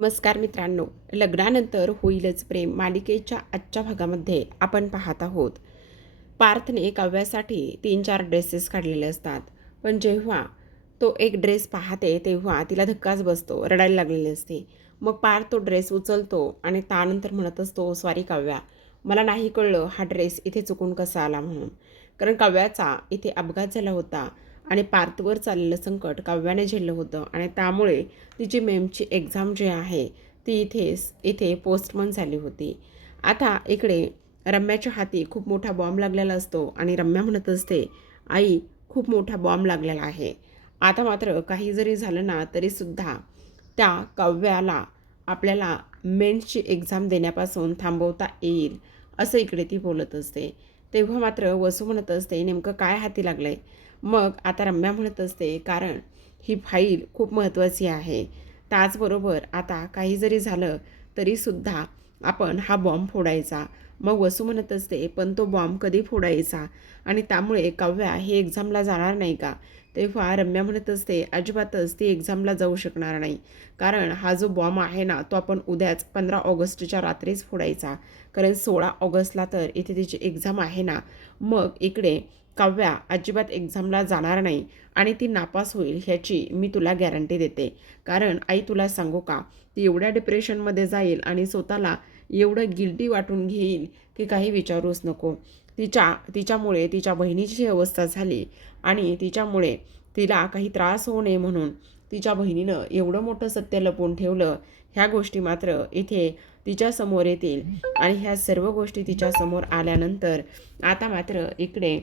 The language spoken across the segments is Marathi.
नमस्कार मित्रांनो, लग्नानंतर होईलच प्रेम मालिकेच्या आजच्या भागामध्ये आपण पाहत आहोत. पार्थने काव्यासाठी 3-4 ड्रेसेस काढलेले असतात. पण जेव्हा तो एक ड्रेस पाहते तेव्हा तिला धक्काच बसतो, रडायला लागलेली असते. मग पार्थ तो ड्रेस उचलतो आणि त्यानंतर म्हणत असतो, "सॉरी काव्या, मला नाही कळलं हा ड्रेस इथे चुकून कसा आला म्हणून." कारण काव्याचा इथे अपघात झाला होता आणि पार्थवर चाललेलं संकट काव्याने झेललं होतं आणि त्यामुळे तिची मेमची एक्झाम जी आहे ती इथे पोस्टपोन झाली होती. आता इकडे रम्याच्या हाती खूप मोठा बॉम्ब लागलेला असतो आणि रम्या म्हणत असते, "आई, खूप मोठा बॉम्ब लागलेला आहे." आता मात्र काही जरी झालं ना तरीसुद्धा त्या काव्याला आपल्याला मेन्सची एक्झाम देण्यापासून थांबवता येईल, असं इकडे ती बोलत असते. तेव्हा मात्र वसू म्हणत असते, "नेमकं काय हाती लागलंय?" मग आता रम्या म्हणत असते, "कारण ही फाईल खूप महत्त्वाची आहे. त्याचबरोबर आता काही जरी झालं तरीसुद्धा आपण हा बॉम्ब फोडायचा." मग वसू म्हणत असते, "पण तो बॉम्ब कधी फोडायचा आणि त्यामुळे काव्या ही एक्झामला जाणार नाही का?" तेव्हा रम्या म्हणत असते, "अजिबातच ती एक्झामला जाऊ शकणार नाही. कारण हा जो बॉम्ब आहे ना तो आपण उद्याच 15 ऑगस्टच्या रात्रीच फोडायचा. कारण 16 ऑगस्टला तर इथे तिची एक्झाम आहे ना." मग इकडे काव्या अजिबात एक्झामला जाणार नाही आणि ती नापास होईल ह्याची मी तुला गॅरंटी देते. कारण आई तुला सांगू का, ती एवढ्या डिप्रेशनमध्ये जाईल आणि स्वतःला एवढं गिल्टी वाटून घेईल की काही विचारूच नको. तिच्यामुळे तिच्या बहिणीची अवस्था झाली आणि तिच्यामुळे तिला काही त्रास होऊ नये म्हणून तिच्या बहिणीनं एवढं मोठं सत्य लपवून ठेवलं. ह्या गोष्टी मात्र इथे तिच्यासमोर येतील आणि ह्या सर्व गोष्टी तिच्यासमोर आल्यानंतर आता मात्र इकडे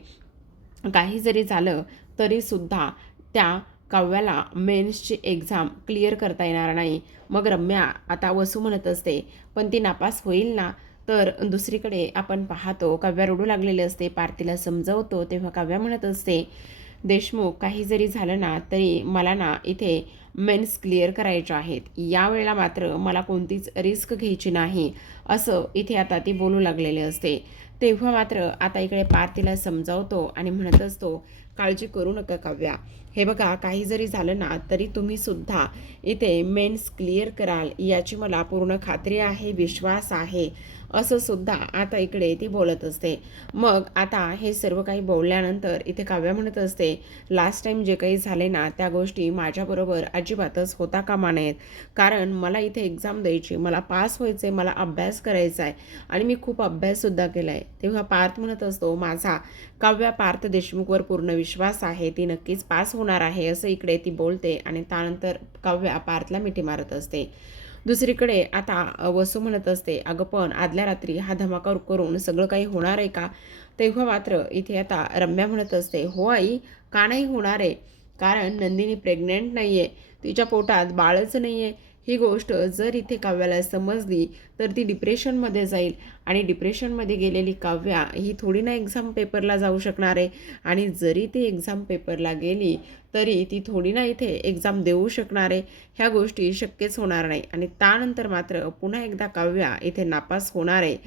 काही जरी झालं तरीसुद्धा त्या काव्याला मेन्सची एक्झाम क्लिअर करता येणार नाही. मग रम्या आता वसू म्हणत असते, "पण ती नापास होईल ना?" तर दुसरीकडे आपण पाहतो काव्या रडू लागलेली असते. पार्थीला समजवतो तेव्हा काव्या म्हणत असते, "देशमुख, काही जरी झालं ना तरी मला ना इथे मेन्स क्लिअर करायचे आहेत. यावेळेला मात्र मला कोणतीच रिस्क घ्यायची नाही." असं इथे आता ती बोलू लागलेली असते. तेव्हा मात्र आता इकडे पार्थ समजावतो आणि म्हणत असतो, "काळजी करू नका काव्या. हे बघा, काही जरी झालं ना तरी तुम्ही सुद्धा इथे मेन्स क्लिअर कराल याची मला पूर्ण खात्री आहे, विश्वास आहे." असं सुद्धा आता इकडे ती बोलत असते. मग आता हे सर्व काही बोलल्यानंतर इथे काव्या म्हणत असते, "लास्ट टाईम जे काही झाले ना त्या गोष्टी माझ्याबरोबर अजिबातच होता कामा नयेत. कारण मला इथे एक्झाम द्यायची, मला पास व्हायचं आहे, मला अभ्यास करायचा आहे आणि मी खूप अभ्याससुद्धा केला आहे." तेव्हा पार्थ म्हणत असतो, "माझा काव्या पार्थ देशमुखवर पूर्ण विश्वास आहे, ती नक्कीच पास होणार आहे." असं इकडे ती बोलते आणि त्यानंतर काव्या पार्थला मिठी मारत असते. दुसरीकडे आता वसू म्हणत असते, "अगं पण आदल्या रात्री हा धमाका करून सगळं काही होणार आहे का?" तेव्हा मात्र इथे आता रम्या म्हणत असते, "हो आई, का नाही होणार आहे? कारण नंदिनी प्रेग्नेंट नाही आहे, तिच्या पोटात बाळच नाही आहे." ही गोष्ट जर इथे काव्याला समजली तर ती डिप्रेशनमध्ये जाईल आणि डिप्रेशनमध्ये गेलेली काव्या ही थोडी ना एक्झाम पेपरला जाऊ शकणार आहे. आणि जरी ती एक्झाम पेपरला गेली तरी ती थोडी ना इथे एक्झाम देऊ शकणार आहे. ह्या गोष्टी शक्यच होणार नाही आणि त्यानंतर मात्र पुन्हा एकदा काव्या इथे नापास होणार आहे.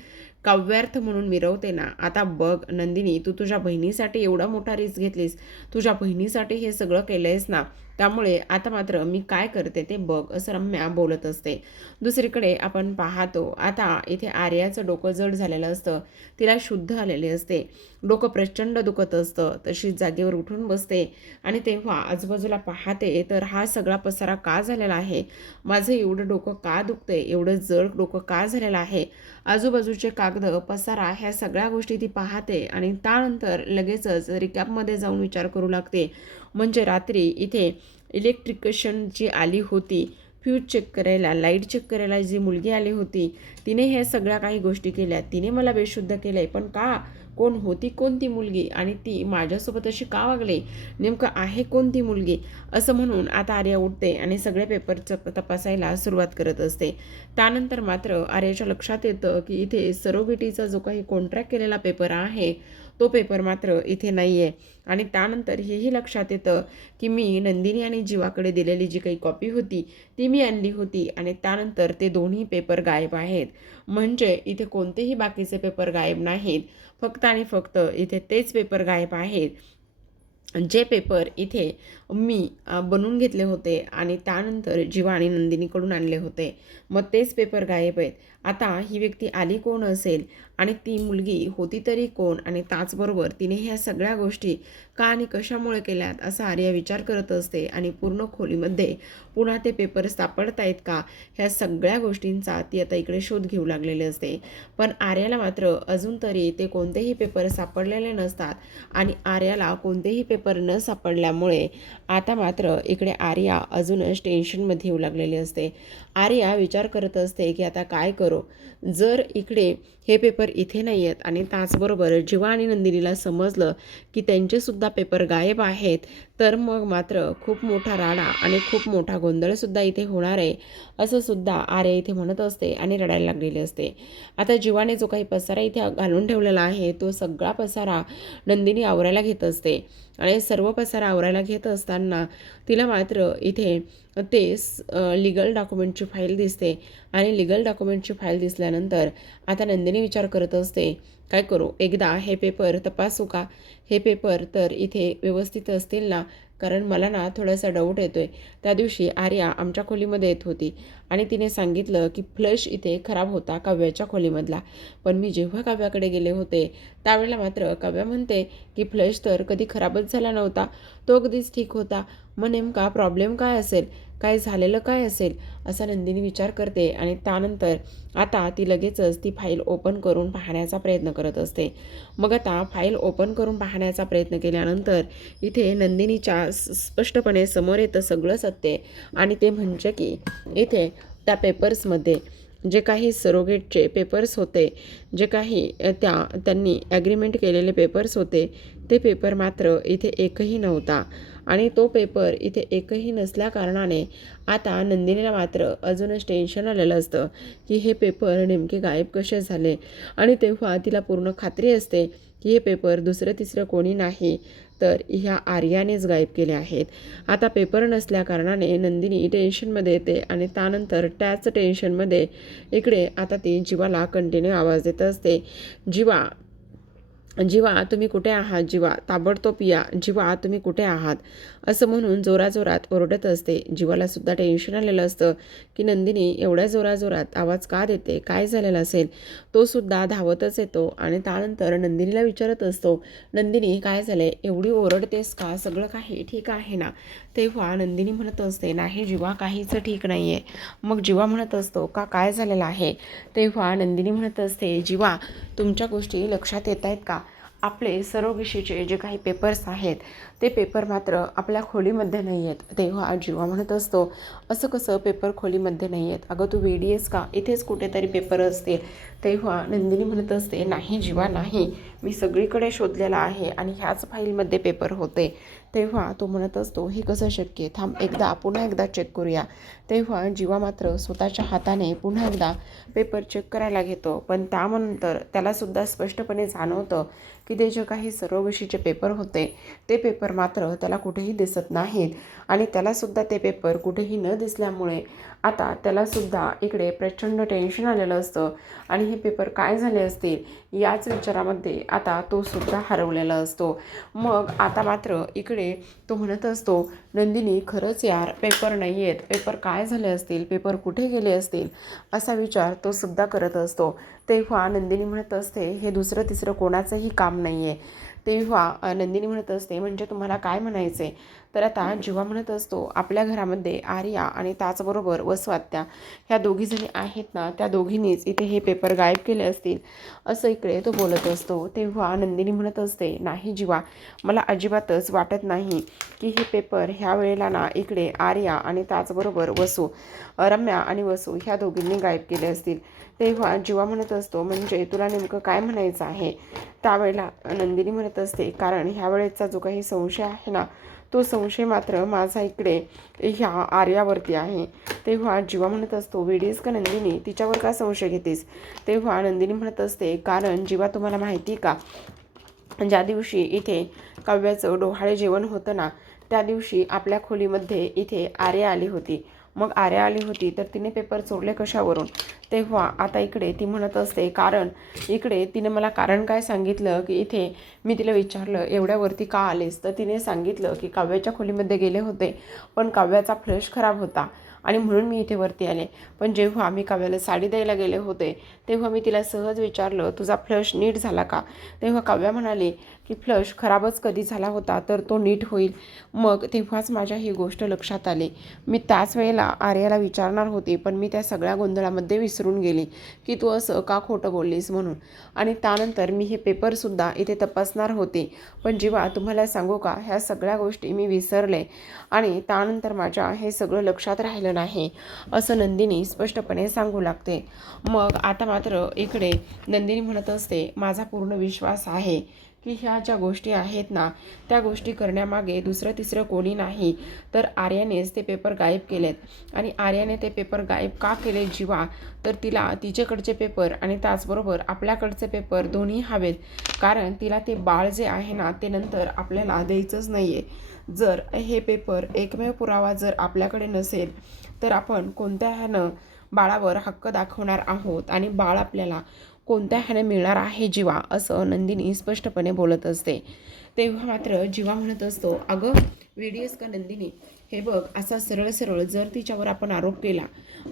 काव्यार्थ म्हणून मिरवते ना. आता बघ नंदिनी, तू तुझ्या बहिणीसाठी एवढा मोठा रिस्क घेतलीस, तुझ्या बहिणीसाठी हे सगळं केलंयस ना, त्यामुळे आता मात्र मी काय करते ते बघ." असं रम्या बोलत असते. दुसरीकडे आपण पाहतो आता इथे आर्याचं डोकं जड झालेलं असतं. तिला शुद्ध आलेले असते, डोकं प्रचंड दुखत असतं. तशीच जागेवर उठून बसते आणि तेव्हा आजूबाजूला पाहते तर हा सगळा पसारा का झालेला आहे, माझं एवढं डोकं का दुखतंय, एवढं जड डोकं का झालेलं आहे, आजूबाजूचे कागद पसारा ह्या सगळ्या गोष्टी ती पाहते आणि त्यानंतर लगेचच रिकॅपमध्ये जाऊन विचार करू लागते. म्हणजे रात्री इथे इलेक्ट्रिशियन जी आली होती फ्यूज चेक करायला, लाईट चेक करायला, जी मुलगी आली होती तिने ह्या सगळ्या काही गोष्टी केल्या, तिने मला बेशुद्ध केलं आहे. पण का? कोण होती, कोण ती मुलगी आणि ती माझ्यासोबत अशी का वागली, नेमकं आहे कोण ती मुलगी? असं म्हणून आता आर्या उठते आणि सगळे पेपरचं तपासायला सुरुवात करत असते. त्यानंतर मात्र आर्याच्या लक्षात येतं की इथे सरोगेटीचा जो काही कॉन्ट्रॅक्ट केलेला पेपर आहे तो पेपर मात्र इथे नाही आहे. आणि त्यानंतर हेही लक्षात येतं की मी नंदिनी आणि जीवाकडे दिलेली जी काही कॉपी होती ती मी आणली होती आणि त्यानंतर ते दोन्ही पेपर गायब आहेत. म्हणजे इथे कोणतेही बाकीचे पेपर गायब नाहीत, फक्त आणि फक्त इथे तेच पेपर गायब आहेत जे पेपर इथे मी बनवून घेतले होते आणि त्यानंतर जीवा आणि नंदिनीकडून आणले होते, मग तेच पेपर गायब आहेत. आता ही व्यक्ती आली कोण असेल आणि ती मुलगी होती तरी कोण, आणि त्याचबरोबर तिने ह्या सगळ्या गोष्टी का आणि कशामुळे केल्यात असा आर्या विचार करत असते. आणि पूर्ण खोलीमध्ये पुन्हा ते पेपर सापडत आहेत का, ह्या सगळ्या गोष्टींचा ती आता इकडे शोध घेऊ लागलेली असते. पण आर्याला मात्र अजून तरी ते कोणतेही पेपर सापडलेले नसतात आणि आर्याला कोणतेही पेपर न सापडल्यामुळे आता मात्र इकडे आर्या अजूनच टेन्शनमध्ये येऊ लागलेली असते. आर्या विचार करत असते की आता काय करू, जर इकडे हे पेपर इथे नाही आहेत आणि त्याचबरोबर जीवा आणि नंदिनीला समजलं की त्यांचेसुद्धा पेपर गायब आहेत, तर मग मात्र खूप मोठा राडा आणि खूप मोठा गोंधळसुद्धा इथे होणार आहे, असं सुद्धा आर्या इथे म्हणत असते आणि रडायला लागलेली असते. आता जीवाने जो काही पसारा इथे घालून ठेवलेला आहे तो सगळा पसारा नंदिनी आवरायला घेत असते आणि सर्व पसारा आवरायला घेत असताना तिला मात्र इथे ते लिगल डॉक्युमेंटची फाईल दिसते. आणि लिगल डॉक्युमेंटची फाईल दिसल्यानंतर आता नंदिनी विचार करत असते, काय करू, एकदा हे पेपर तपासू का, हे पेपर तर इथे व्यवस्थित असतील ना, कारण मला ना थोडासा डाऊट येतोय. त्या दिवशी आर्या आमच्या खोलीमध्ये येत होती आणि तिने सांगितलं की फ्लश इथे खराब होता काव्याच्या खोलीमधला, पण मी जेव्हा काव्याकडे गेले होते त्यावेळेला मात्र काव्या म्हणते की फ्लश तर कधी खराबच झाला नव्हता, तो अगदीच ठीक होता. मग नेमका प्रॉब्लेम काय असेल, काय झालेलं काय असेल, असा नंदिनी विचार करते. आणि त्यानंतर आता ती लगेचच ती फाईल ओपन करून पाहण्याचा प्रयत्न करत असते. मग आता फाईल ओपन करून पाहण्याचा प्रयत्न केल्यानंतर इथे नंदिनीच्या स्पष्टपणे समोर येतं सगळं सत्य. आणि ते म्हणजे की इथे त्या पेपर्समध्ये जे काही सरोगेटचे पेपर्स होते, जे काही त्यांनी ॲग्रीमेंट केलेले पेपर्स होते, ते पेपर मात्र इथे एकही नव्हता. आणि तो पेपर इथे एकही नसल्याकारणाने आता नंदिनीला मात्र अजूनच टेन्शन आलेलं असतं की हे पेपर नेमके गायब कसे झाले. आणि तेव्हा तिला पूर्ण खात्री असते की हे पेपर दुसरं तिसरं कोणी नाही तर ह्या आर्यानेच गायब केले आहेत. आता पेपर नसल्याकारणाने नंदिनी टेन्शनमध्ये येते आणि त्यानंतर त्याच टेन्शनमध्ये इकडे आता ती जीवाला कंटिन्यू आवाज देत असते, जीवा, जीवा तुम्ही कुठे आहात, जीवा ताबडतोब या, जीवा तुम्ही कुठे आहात, असं म्हणून जोराजोरात ओरडत असते. जीवाला सुद्धा टेन्शन आलेलं असतं की नंदिनी एवढ्या जोराजोरात आवाज का देते, काय झालेलं असेल. तो सुद्धा धावतच येतो आणि त्यानंतर नंदिनीला विचारत असतो, नंदिनी काय झाले, एवढी ओरडतेस का, सगळं काही ठीक आहे ना. तेव्हा नंदिनी म्हणत असते, नाही जीवा काहीच ठीक नाही आहे. मग जीवा म्हणत असतो, का काय झालेलं आहे. तेव्हा नंदिनी म्हणत असते, जीवा तुमच्या गोष्टी लक्षात येत आहेत का, आपले सरोगेशीचे जे काही पेपर्स आहेत ते पेपर मात्र आपल्या खोलीमध्ये नाही आहेत. तेव्हा जीवा म्हणत असतो, असं कसं पेपर खोलीमध्ये नाही आहेत, अगं तू वेडी आहेस का, इथेच कुठेतरी पेपर असतील. तेव्हा नंदिनी म्हणत असते, नाही जीवा नाही, मी सगळीकडे शोधलेला आहे आणि ह्याच फाईलमध्ये पेपर होते. तेव्हा तो म्हणत असतो, हे कसं शक्य, थांब पुन्हा एकदा चेक करूया. तेव्हा जीवा मात्र स्वतःच्या हाताने पुन्हा एकदा पेपर चेक करायला घेतो. पण त्यानंतर त्यालासुद्धा स्पष्टपणे जाणवतं की ते जे काही सरोगेशीचे पेपर होते ते पेपर मात्र त्याला कुठेही दिसत नाहीत. आणि त्यालासुद्धा ते पेपर कुठेही न दिसल्यामुळे आता त्यालासुद्धा इकडे प्रचंड टेन्शन आलेलं असतं. आणि हे पेपर काय झाले असतील याच विचारामध्ये आता तो सुद्धा हरवलेला असतो. मग आता मात्र इकडे तो म्हणत असतो, नंदिनी खरंच यार पेपर नाही आहेत, पेपर काय झाले असतील, पेपर कुठे गेले असतील, असा विचार तो सुद्धा करत असतो. तेव्हा नंदिनी म्हणत असते, हे दुसरं तिसरं कोणाचंही काम नाही आहे. तेव्हा नंदिनी म्हणत असते, म्हणजे तुम्हाला काय म्हणायचं आहे. तर आता जीवा म्हणत असतो, आपल्या घरामध्ये आर्या आणि त्याचबरोबर वसवात्या ह्या दोघीजणी आहेत ना, त्या दोघींनीच इथे हे पेपर गायब केले असतील, असं इकडे तो बोलत असतो. तेव्हा नंदिनी म्हणत असते, नाही जीवा, मला अजिबातच वाटत नाही की हे पेपर ह्या वेळेला ना इकडे आर्या आणि त्याचबरोबर रम्या आणि वसू ह्या दोघींनी गायब केले असतील. तेव्हा जीवा म्हणत असतो, म्हणजे तुला नेमकं काय म्हणायचं आहे. त्यावेळेला नंदिनी म्हणत असते, कारण ह्या वेळेचा जो काही संशय आहे ना, तो संशय मात्र माझा इकडे ह्या आर्यावरती आहे. तेव्हा जीवा म्हणत असतो, वेडीस का नंदिनी, तिच्यावर का संशय घेतेस. तेव्हा नंदिनी म्हणत असते, कारण जीवा तुम्हाला माहिती का, ज्या दिवशी इथे काव्याचं डोहाळे जेवण होतं ना, त्या दिवशी आपल्या खोलीमध्ये इथे आर्या आली होती. मग आर्या आली होती तर तिने पेपर चोरले कशावरून? तेव्हा आता इकडे ती म्हणत असते, कारण इकडे तिने मला कारण काय सांगितलं की इथे मी तिला विचारलं एवढ्यावरती का आलेस, तर तिने सांगितलं की काव्याच्या खोलीमध्ये गेले होते पण काव्याचा फ्लश खराब होता आणि म्हणून मी इथे वरती आले. पण जेव्हा मी काव्याला साडी द्यायला गेले होते तेव्हा मी तिला सहज विचारलं तुझा फ्लश नीट झाला का? तेव्हा काव्या म्हणाली की फ्लश खराबच कधी झाला होता तर तो नीट होईल. मग तेव्हाच माझ्या ही गोष्ट लक्षात आली. मी त्याच वेळेला आर्याला विचारणार होते पण मी त्या सगळ्या गोंधळामध्ये विसरून गेली की तू असं का खोटं बोललीस म्हणून. आणि त्यानंतर मी हे पेपरसुद्धा इथे तपासणार होते पण जेव्हा तुम्हाला सांगू का ह्या सगळ्या गोष्टी मी विसरले आणि त्यानंतर माझ्या हे सगळं लक्षात राहिलं नाही असं नंदिनी स्पष्टपणे सांगू लागते. मग आता मात्र इकडे नंदिनी म्हणत असते माझा पूर्ण विश्वास आहे की ह्या ज्या गोष्टी आहेत ना त्या गोष्टी करण्यामागे दुसरं तिसरं कोणी नाही तर आर्यानेच ते पेपर गायब केलेत. आणि आर्याने ते पेपर गायब का केले जीवा, तर तिला तिच्याकडचे पेपर आणि त्याचबरोबर आपल्याकडचे पेपर दोन्ही हवेत. कारण तिला ते बाळ जे आहे ना ते नंतर आपल्याला द्यायचंच नाही आहे. जर हे पेपर एकमेव पुरावा जर आपल्याकडे नसेल तर आपण कोणत्या ह्यानं बाळावर हक्क दाखवणार आहोत आणि बाळ आपल्याला कोणत्या ह्याने मिळणार आहे जीवा, असं नंदिनी स्पष्टपणे बोलत असते. तेव्हा मात्र जीवा म्हणत असतो अगं वेडीस का नंदिनी, हे बघ असा सरळ सरळ जर तिच्यावर आपण आरोप केला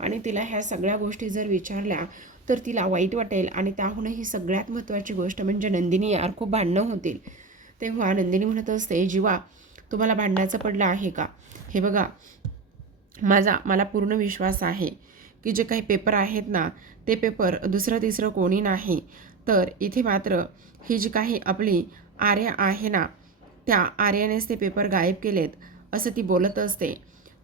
आणि तिला ह्या सगळ्या गोष्टी जर विचारल्या तर तिला वाईट वाटेल आणि त्याहूनही सगळ्यात महत्त्वाची गोष्ट म्हणजे नंदिनी यार खूप भांडणं होतील. तेव्हा नंदिनी म्हणत असते जीवा तुम्हाला भांडण्याचं पडलं आहे का? हे बघा मला पूर्ण विश्वास आहे की जे काही पेपर आहेत ना ते पेपर दुसरं तिसरं कोणी नाही तर इथे मात्र ही जी काही आपली आर्या आहे ना त्या आर्यानेच ते पेपर गायब केलेत असं ती बोलत असते.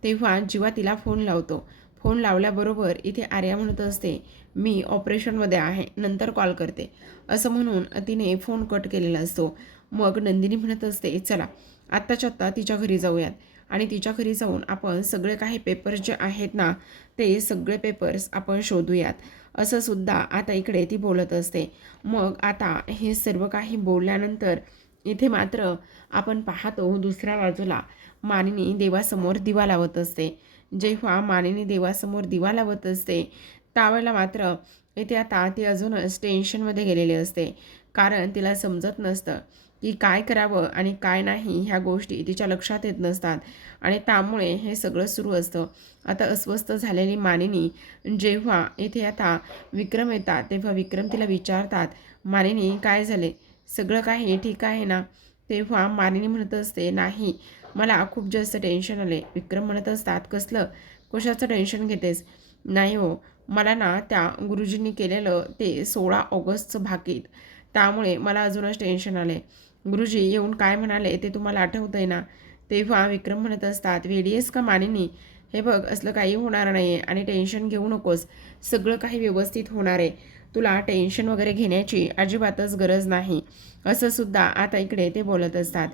तेव्हा जेव्हा तिला फोन लावतो, फोन लावल्याबरोबर इथे आर्या म्हणत असते मी ऑपरेशनमध्ये आहे नंतर कॉल करते असं म्हणून तिने फोन कट केलेला असतो. मग नंदिनी म्हणत असते चला आत्ताच्या आत्ता तिच्या घरी जाऊयात आणि तिच्या घरी जाऊन आपण सगळे काही पेपर्स जे आहेत ना ते सगळे पेपर्स आपण शोधूयात असं सुद्धा आता इकडे ती बोलत असते. मग आता हे सर्व काही बोलल्यानंतर इथे मात्र आपण पाहतो दुसऱ्या बाजूला मानिनी देवासमोर दिवा लावत असते. जेव्हा मानिनी देवासमोर दिवा लावत असते त्यावेळेला मात्र इथे आता ती अजूनच टेन्शनमध्ये गेलेली असते. कारण तिला समजत नसतं की काय करावं आणि काय नाही ह्या गोष्टी तिच्या लक्षात येत नसतात आणि त्यामुळे हे सगळं सुरू असतं. आता अस्वस्थ झालेली मानिनी जेव्हा इथे आता विक्रम येतात तेव्हा विक्रम तिला विचारतात मानिनी काय झाले, सगळं काही ठीक आहे ना? तेव्हा मानिनी म्हणत असते नाही मला खूप जास्त टेन्शन आले. विक्रम म्हणत असतात कसलं, कशाचं टेन्शन घेतेस? नाही हो मला ना त्या गुरुजींनी केलेलं ते 16 ऑगस्टचं भाकीत त्यामुळे मला अजूनच टेन्शन आले. गुरुजी येऊन काय म्हणाले ते तुम्हाला आठवतंय ना? तेव्हा विक्रम म्हणत असतात वेडी आहेस का मानिनी, हे बघ असलं काही होणार नाही आहे आणि टेन्शन घेऊ नकोस, सगळं काही व्यवस्थित होणार आहे, तुला टेन्शन वगैरे घेण्याची अजिबातच गरज नाही असं सुद्धा आता इकडे ते बोलत असतात.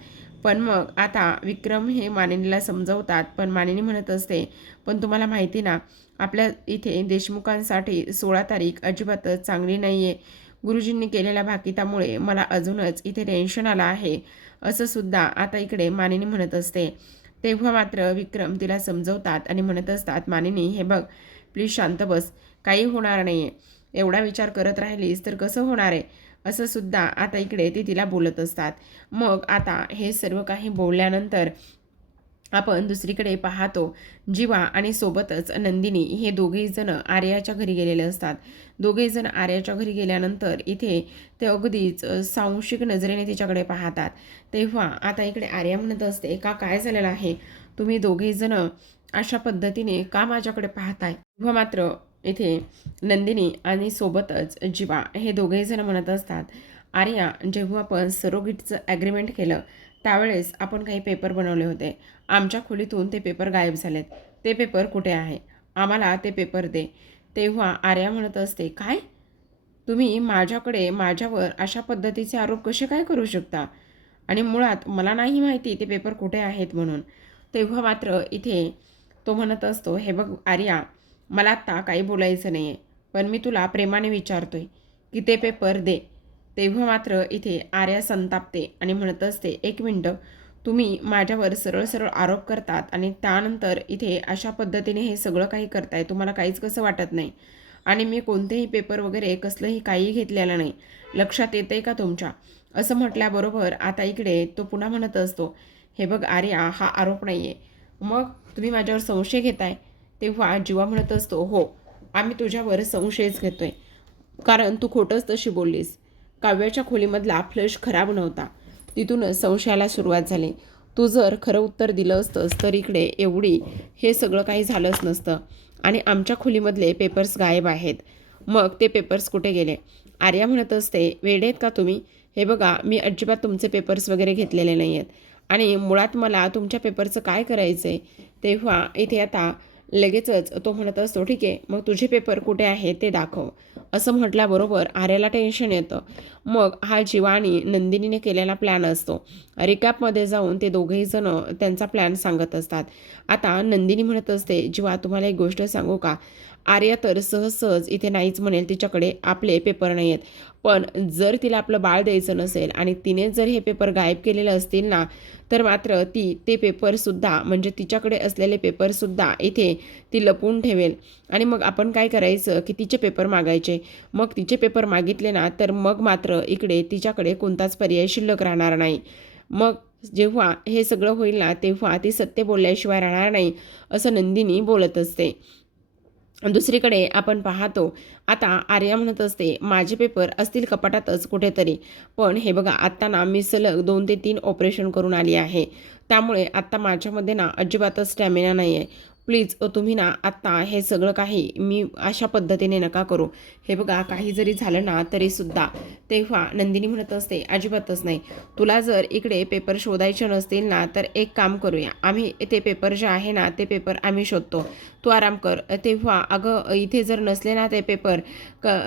पण मग आता विक्रम हे मानिनीला समजवतात पण मानिनी म्हणत असते पण तुम्हाला माहिती ना आपल्या इथे देशमुखांसाठी 16 तारीख अजिबातच चांगली नाही आहे. गुरुजींनी केलेल्या भाकितामुळे मला अजूनच इथे टेन्शन आलं आहे असं सुद्धा आता इकडे मानिनी म्हणत असते. तेव्हा मात्र विक्रम तिला समजवतात आणि म्हणत असतात मानिनी हे बघ प्लीज शांत बस, काही होणार नाही आहे, एवढा विचार करत राहिलीस तर कसं होणार आहे असं सुद्धा आता इकडे ते तिला बोलत असतात. मग आता हे सर्व काही बोलल्यानंतर आपण दुसरीकडे पाहतो जीवा आणि सोबतच नंदिनी हे दोघेही जण आर्याच्या घरी गेलेले असतात. दोघेही जण आर्याच्या घरी गेल्यानंतर इथे ते अगदीच सांशिक नजरेने तिच्याकडे पाहतात. तेव्हा आता इकडे आर्या म्हणत असते का काय झालेलं आहे, तुम्ही दोघेही जण अशा पद्धतीने का माझ्याकडे पाहताय? तेव्हा मात्र इथे नंदिनी आणि सोबतच जीवा हे दोघेही जण म्हणत असतात आर्या जेव्हा आपण सरोगेटचं ॲग्रीमेंट केलं त्यावेळेस आपण काही पेपर बनवले होते, आमच्या खोलीतून ते पेपर गायब झालेत, ते पेपर कुठे आहे, आम्हाला ते पेपर दे. तेव्हा आर्या म्हणत असते काय, तुम्ही माझ्यावर अशा पद्धतीचे आरोप कसे काय करू शकता आणि मुळात मला नाही माहिती ते पेपर कुठे आहेत म्हणून. तेव्हा मात्र इथे तो म्हणत असतो हे बघ आर्या मला आत्ता काही बोलायचं नाही आहे पण मी तुला प्रेमाने विचारतोय की ते पेपर दे. तेव्हा मात्र इथे आर्या संतापते आणि म्हणत असते एक मिनटं, तुम्ही माझ्यावर सरळ सरळ आरोप करतात आणि त्यानंतर इथे अशा पद्धतीने हे सगळं काही करताय. तुम्हाला काहीच कसं वाटत नाही आणि मी कोणतेही पेपर वगैरे कसलंही काही घेतलेलं नाही. लक्षात येतंय का तुमच्या? असं म्हटल्याबरोबर आता इकडे तो पुन्हा म्हणत असतो, हे बघ आर्या, हा आरोप नाही आहे. मग तुम्ही माझ्यावर संशय घेताय? तेव्हा जीवा म्हणत असतो, हो, आम्ही तुझ्यावर संशयच घेतोय. कारण तू खोटंच तशी बोललीस. काव्याच्या खोलीमधला फ्लश खराब नव्हता. तिथूनच संशयाला सुरुवात झाली. तू जर खरं उत्तर दिलं असतंस तर इकडे एवढी हे सगळं काही झालंच नसतं आणि आमच्या खोलीमधले पेपर्स गायब आहेत. मग ते पेपर्स कुठे गेले? आर्या म्हणत असते, वेडे आहेत का तुम्ही? हे बघा, मी अजिबात तुमचे पेपर्स वगैरे घेतलेले नाही आहेत आणि मुळात मला तुमच्या पेपरचं काय करायचं आहे? तेव्हा इथे आता लगेचच तो म्हणत असतो, ठीक आहे, मग तुझे पेपर कुठे आहेत ते दाखव. असं म्हटल्याबरोबर आर्याला टेन्शन येतं. मग हा जीवा आणि नंदिनीने केलेला प्लॅन असतो. रिकॅपमध्ये जाऊन ते दोघेही जण त्यांचा प्लॅन सांगत असतात. आता नंदिनी म्हणत असते, जीवा तुम्हाला एक गोष्ट सांगू का? आर्या तर सहज सहज इथे नाहीच म्हणेल, तिच्याकडे आपले पेपर नाही आहेत. पण जर तिला आपलं बाळ द्यायचं नसेल आणि तिने जर हे पेपर गायब केलेले असतील ना, तर मात्र ती ते पेपरसुद्धा म्हणजे तिच्याकडे असलेले पेपरसुद्धा इथे ती लपवून ठेवेल आणि मग आपण काय करायचं की तिचे पेपर मागायचे. मग तिचे पेपर मागितले ना तर मग मात्र इकडे तिच्याकडे कोणताच पर्याय शिल्लक राहणार नाही. मग जेव्हा हे सगळं होईल ना तेव्हा ती सत्य बोलल्याशिवाय राहणार नाही, असं नंदिनी बोलत असते. दुसरीकडे आपण पाहतो आता आर्या म्हणत असते, माझे पेपर असतील कपाटातच कुठेतरी. पण हे बघा, आत्ता ना मी सलग 2 ते 3 ऑपरेशन करून आली आहे. त्यामुळे आत्ता माझ्यामध्ये ना अजिबातच स्टॅमिना नाही आहे. प्लीज तुम्ही ना आत्ता हे सगळं काही मी अशा पद्धतीने नका करू. हे बघा, काही जरी झालं ना तरीसुद्धा. तेव्हा नंदिनी म्हणत असते, अजिबातच नाही. तुला जर इकडे पेपर शोधायचे नसतील ना तर एक काम करूया, आम्ही ते पेपर जे आहे ना ते पेपर आम्ही शोधतो, तू आराम कर. तेव्हा अगं इथे जर नसले ना ते पेपर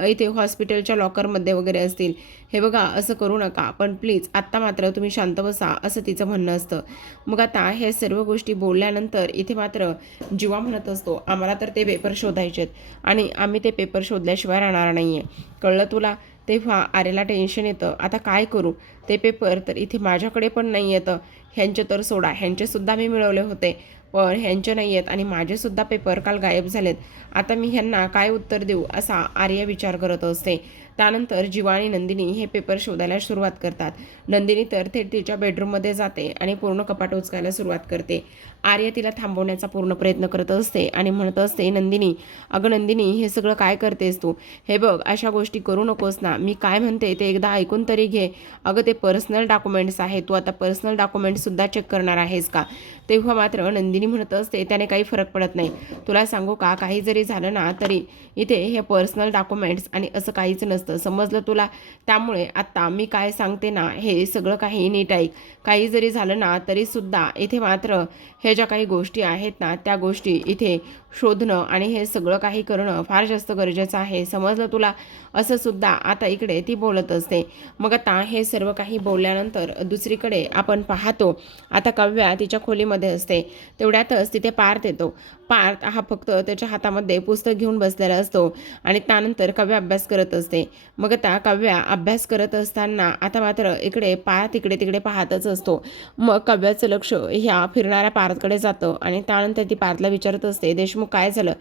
इथे हॉस्पिटलच्या लॉकरमध्ये वगैरे असतील. हे बघा, असं करू नका, पण प्लीज आत्ता मात्र तुम्ही शांत बसा, असं तिचं म्हणणं असतं. मग आता हे सर्व गोष्टी बोलल्यानंतर इथे मात्र जीवा म्हणत असतो, आम्हाला तर ते पेपर शोधायचे आहेत आणि आम्ही ते पेपर शोधल्याशिवाय राहणार नाही आहे, कळलं तुला? तेव्हा आर्याला टेन्शन येतं, आता काय करू? ते पेपर तर इथे माझ्याकडे पण नाही येतं. ह्यांचे तर सोडा, ह्यांचेसुद्धा मी मिळवले होते, पण ह्यांचे नाही आहेत आणि माझेसुद्धा पेपर काल गायब झालेत. आता मी ह्यांना काय उत्तर देऊ, असा आर्या विचार करत असते. त्यानंतर जीवा आणि नंदिनी हे पेपर शोधायला सुरुवात करतात. नंदिनी तर थेट तिच्या बेडरूममध्ये जाते आणि पूर्ण कपाट उचकायला सुरुवात करते. आर्या तिला थांबवण्याचा पूर्ण प्रयत्न करत असते आणि म्हणत असते, नंदिनी, अगं नंदिनी, हे सगळं काय करतेस तू? हे बघ, अशा गोष्टी करू नकोस ना. मी काय म्हणते ते एकदा ऐकून तरी घे. अगं ते पर्सनल डॉक्युमेंट्स आहे, तू आता पर्सनल डॉक्युमेंट्ससुद्धा चेक करणार आहेस का? तेव्हा मात्र नंदिनी म्हणत असते, त्याने काही फरक पडत नाही. तुला सांगू का, काही जरी झालं ना तरी इथे हे पर्सनल डॉक्युमेंट्स आणि असं काहीच नसतं, समजलं तुला? त्यामुळे आत्ता मी काय सांगते ना हे सगळं काही नीट ऐक. काही जरी झालं ना तरीसुद्धा इथे मात्र हे ज्या काही गोष्टी आहेत ना त्या गोष्टी इथे शोधणं आणि हे सगळं काही करणं फार जास्त गरजेचं आहे, समजलं तुला? असं सुद्धा आता इकडे ती बोलत असते. मग आता हे सर्व काही बोलल्यानंतर दुसरीकडे आपण पाहतो आता काव्या तिच्या खोलीमध्ये असते. तेवढ्यातच तिथे पार्थ येतो. पार्थ हा फक्त त्याच्या हातामध्ये पुस्तक घेऊन बसलेला असतो आणि त्यानंतर काव्या अभ्यास करत असते. मग आता काव्या अभ्यास करत असताना आता मात्र इकडे पार्थ इकडे तिकडे पाहतच असतो. मग काव्याचं लक्ष ह्या फिरणाऱ्या पार्थकडे जातं आणि त्यानंतर ती पार्थला विचारत असते, देशमुख काय झालं?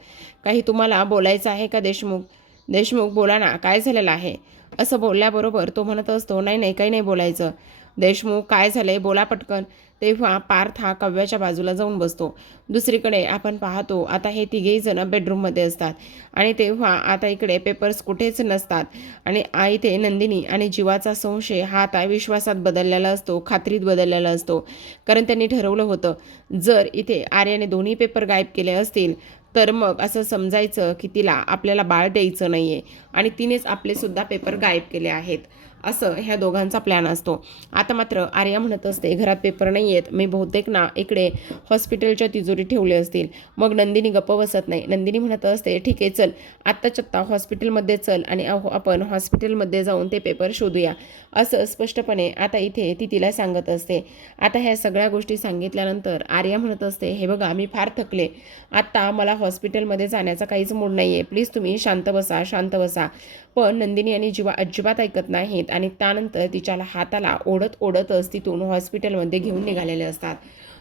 काही तुम्हाला बोलायचं आहे का देशमुख? देशमुख बोला ना, काय झालेलं आहे? असं बोलल्याबरोबर तो म्हणत असतो, नाही नाही, काही नाही बोलायचं. देशमुख काय झालंय, बोला पटकन. तेव्हा पार्थ हा काव्याच्या बाजूला जाऊन बसतो. दुसरीकडे आपण पाहतो आता हे तिघेही जण बेडरूममध्ये असतात आणि तेव्हा आता इकडे पेपर्स कुठेच नसतात आणि इथे नंदिनी आणि जीवाचा संशय हा आता विश्वासात बदललेला असतो, खात्रीत बदललेला असतो. कारण त्यांनी ठरवलं होतं, जर इथे आर्याने दोन्ही पेपर गायब केले असतील तर मग असं समजायचं की तिला आपल्याला बाळ द्यायचं नाही आहे आणि तिनेच आपलेसुद्धा पेपर गायब केले आहेत, असं ह्या दोघांचा प्लॅन असतो. आता मात्र आर्या म्हणत असते, घरात पेपर नाही आहेत, मी बहुतेक ना इकडे हॉस्पिटलच्या तिजोरी ठेवले असतील. मग नंदिनी गप्प बसत नाही. नंदिनी म्हणत असते, ठीक आहे, चल आत्ताच्या आत्ता हॉस्पिटलमध्ये चल आणि आपण हॉस्पिटलमध्ये जाऊन ते पेपर शोधूया, असं स्पष्टपणे आता इथे ती तिला सांगत असते. आता ह्या सगळ्या गोष्टी सांगितल्यानंतर आर्या म्हणत असते, हे बघा, मी फार थकले, आत्ता मला हॉस्पिटलमध्ये जाण्याचा काहीच मूड नाही आहे, प्लीज तुम्ही शांत बसा, शांत बसा. पण नंदिनी आणि जीवा अजिबात ऐकत नाहीत आणि त्यानंतर तिच्या हाताला ओढत ओढतच तिथून हॉस्पिटलमध्ये घेऊन निघालेले असतात.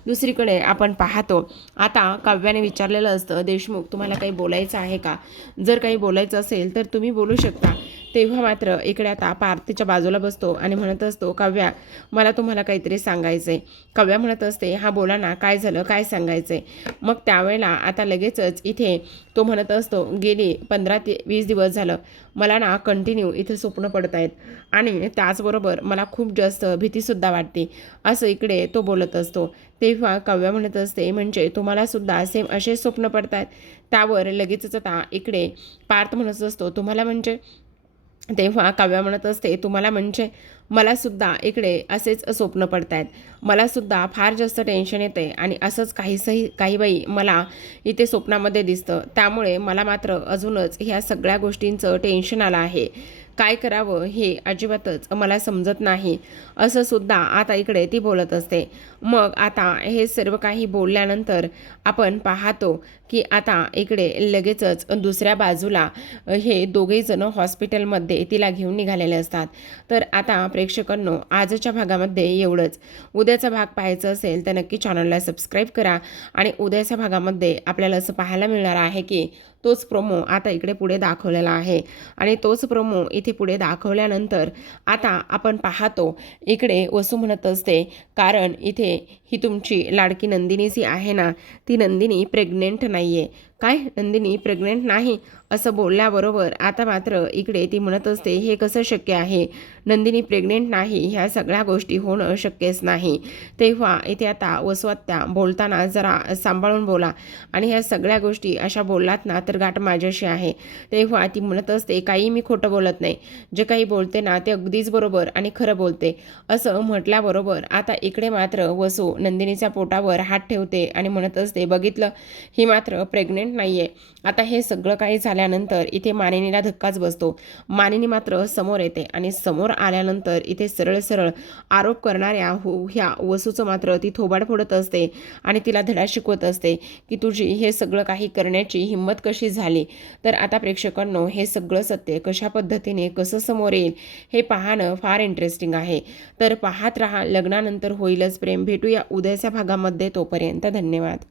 दुसरीकडे आपण पाहतो आता काव्याने विचारलेलं असतं, देशमुख तुम्हाला काही बोलायचं आहे का? जर काही बोलायचं असेल तर तुम्ही बोलू शकता. तेव्हा मात्र इकडे आता पार्थ तिच्या बाजूला बसतो आणि म्हणत असतो, काव्या मला तुम्हाला काहीतरी सांगायचं आहे. काव्या म्हणत असते, हा बोला ना, काय झालं, काय सांगायचं आहे? मग त्यावेळेला आता लगेचच इथे तो म्हणत असतो, गेली 15 ते 20 दिवस झालं मला ना कंटिन्यू इथे स्वप्न पडत आहेत आणि त्याचबरोबर मला खूप जास्त भीतीसुद्धा वाटते, असं इकडे तो बोलत असतो. तेव्हा काव्या म्हणत असते, म्हणजे तुम्हाला सुद्धा सेम असे स्वप्न पडत आहेत? त्यावर लगेचच आता इकडे पार्थ म्हणत असतो, तुम्हाला म्हणजे? तेव्हा काव्या म्हणत असते, तुम्हाला म्हणजे मलासुद्धा इकडे असेच स्वप्न पडत आहेत. मलासुद्धा फार जास्त टेन्शन येते आणि असंच काही बाई मला इथे स्वप्नामध्ये दिसतं. त्यामुळे मला मात्र अजूनच ह्या सगळ्या गोष्टींचं टेन्शन आलं आहे. काय करावं हे अजिबातच मला समजत नाही, असं सुद्धा आता इकडे ती बोलत असते. मग आता हे सर्व काही बोलल्यानंतर आपण पाहतो की आता इकडे लगेचच दुसऱ्या बाजूला हे दोघेजण हॉस्पिटलमध्ये तिला घेऊन निघालेले असतात. तर आता प्रेक्षकांनो, आजच्या भागामध्ये एवढंच. उद्याचा भाग पाहायचा असेल तर नक्की चॅनलला सबस्क्राईब करा आणि उद्याच्या भागामध्ये आपल्याला असं पाहायला मिळणार आहे की तोच प्रोमो आता इकडे पुढे दाखवलेला आहे आणि तोच प्रोमो इथे पुढे दाखवल्यानंतर आता आपण पाहतो इकडे वसू म्हणत असते, कारण इथे ही तुमची लाडकी नंदिनी जी आहे ना, ती नंदिनी प्रेग्नेंट नाही आहे. काय, नंदिनी प्रेग्नेंट नाही? असं बोलल्याबरोबर आता मात्र इकडे ती म्हणत असते, हे कसं शक्य आहे? नंदिनी प्रेग्नेंट नाही, ह्या सगळ्या गोष्टी होणं शक्यच नाही. तेव्हा इथे आता वसू आत्या बोलताना जरा सांभाळून बोला आणि ह्या सगळ्या गोष्टी अशा बोललात ना तर गाठ माझ्याशी आहे. तेव्हा ती म्हणत असते, काही मी खोटं बोलत नाही, जे काही बोलते ना ते अगदीच बरोबर आणि खरं बोलते. असं म्हटल्याबरोबर आता इकडे मात्र वसू नंदिनीच्या पोटावर हात ठेवते आणि म्हणत असते, बघितलं, ही मात्र प्रेग्नेंट नाही आहे. आता हे सगळं काही झाल्यानंतर इथे मानिनीला धक्काच बसतो. मानिनी मात्र समोर येते आणि समोर आल्यानंतर इथे सरळ सरळ आरोप करणाऱ्या ह्या वसूचं मात्र ती थोबाड फोडत असते आणि तिला धडा शिकवत असते की तुझी हे सगळं काही करण्याची हिंमत कशी झाली. तर आता प्रेक्षकांनो, हे सगळं सत्य कशा पद्धतीने कसं समोर येईल हे पाहणं फार इंटरेस्टिंग आहे. तर पाहत रहा लग्नानंतर होईलच प्रेम. भेटूया उद्याच्या भागामध्ये. तोपर्यंत धन्यवाद.